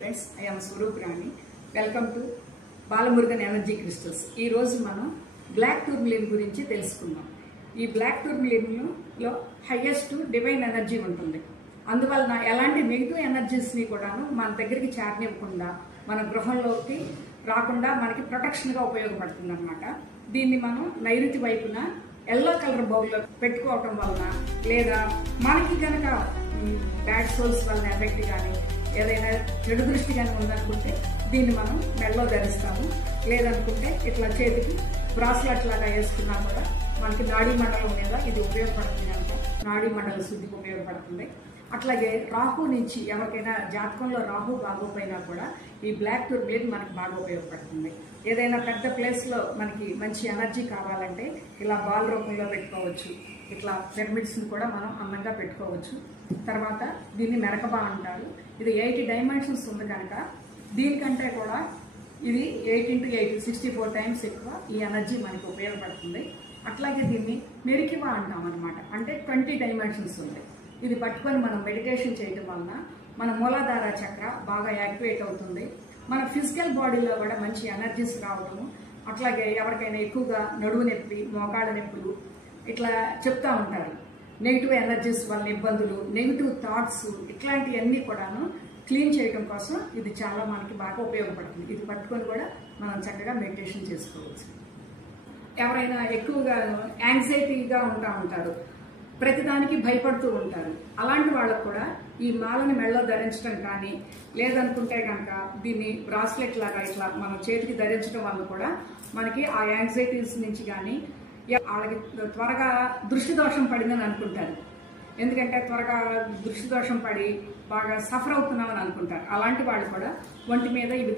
Friends, I am Swaroop Rani. Welcome to Balamurugan energy crystals. ఈ రోజు మనం బ్లాక్ టూర్మలిన్ గురించి తెలుసుకుందాం. ఈ బ్లాక్ టూర్మలిన్లో హైయెస్ట్ డివైన్ ఎనర్జీ ఉంటుంది. అందువలన ఎలాంటి నెగిటివ్ ఎనర్జీస్ని కూడాను మన దగ్గరికి చేరనివ్వకుండా, మన గృహంలోకి రాకుండా మనకి ప్రొటెక్షన్గా ఉపయోగపడుతుంది అనమాట. దీన్ని మనం నైరుతి వైపున ఎల్లో కలర్ బౌల్లో పెట్టుకోవటం వలన, లేదా మనకి కనుక బ్యాడ్ సోల్స్ వలన ఎఫెక్ట్ కానీ, ఏదైనా చెడు దృష్టి కానీ ఉందనుకుంటే దీన్ని మనం మెడలో ధరిస్తాము. లేదనుకుంటే ఇట్లా చేతికి బ్రాస్లెట్ లాగా వేసుకున్నా కూడా మనకి నాడీ మండలం మీద ఇది ఉపయోగపడుతుంది కనుక నాడీ మండల శుద్ధికి ఉపయోగపడుతుంది. అట్లాగే రాహు నుంచి ఎవరికైనా జాతకంలో రాహు బాగోపోయినా కూడా ఈ బ్లాక్ టూర్మలిన్ మనకి బాగా ఉపయోగపడుతుంది. ఏదైనా పెద్ద ప్లేస్లో మనకి మంచి ఎనర్జీ కావాలంటే ఇలా బాల్ రూపంలో పెట్టుకోవచ్చు. ఇట్లా పిరమిడ్స్ని కూడా మనం అందంగా పెట్టుకోవచ్చు. తర్వాత దీన్ని మెరకబా అంటారు. ఇది 80 డైమెన్షన్స్ ఉంది కనుక దీనికంటే కూడా ఇది 8 × 8 64 టైమ్స్ ఎక్కువ ఈ ఎనర్జీ మనకి ఉపయోగపడుతుంది. అట్లాగే దీన్ని మెరికివా అంటాం అనమాట. అంటే 20 డైమెన్షన్స్ ఉంది. ఇది పట్టుకొని మనం మెడిటేషన్ చేయడం వలన మన మూలాధార చక్ర బాగా యాక్టివేట్ అవుతుంది. మన ఫిజికల్ బాడీలో కూడా మంచి ఎనర్జీస్ రావడము. అట్లాగే ఎవరికైనా ఎక్కువగా నడువు నొప్పి, మోకాళ్ళ నొప్పులు ఇట్లా చెప్తా ఉంటారు. నెగిటివ్ ఎనర్జీస్ వల్ల ఇబ్బందులు, నెగిటివ్ థాట్స్, ఇట్లాంటివన్నీ కూడాను క్లీన్ చేయడం కోసం ఇది చాలా మనకి బాగా ఉపయోగపడుతుంది. ఇది పట్టుకొని కూడా మనం చక్కగా మెడిటేషన్ చేసుకోవచ్చు. ఎవరైనా ఎక్కువగా యాంగ్జైటీగా ఉంటారు, ప్రతిదానికి భయపడుతూ ఉంటారు, అలాంటి వాళ్ళకు కూడా ఈ మాలని మెడలో ధరించడం కానీ, లేదనుకుంటే కనుక దీన్ని బ్రాస్లెట్ లాగా ఇట్లా మనం చేతికి ధరించడం వల్ల కూడా మనకి ఆ యాంగ్జైటీస్ నుంచి కానీ, వాళ్ళకి త్వరగా దృష్టి దోషం పడిందని అనుకుంటారు. ఎందుకంటే త్వరగా దృష్టి దోషం పడి బాగా సఫర్ అవుతున్నామని అనుకుంటారు. అలాంటి వాళ్ళు కూడా ఒంటి మీద ఇవి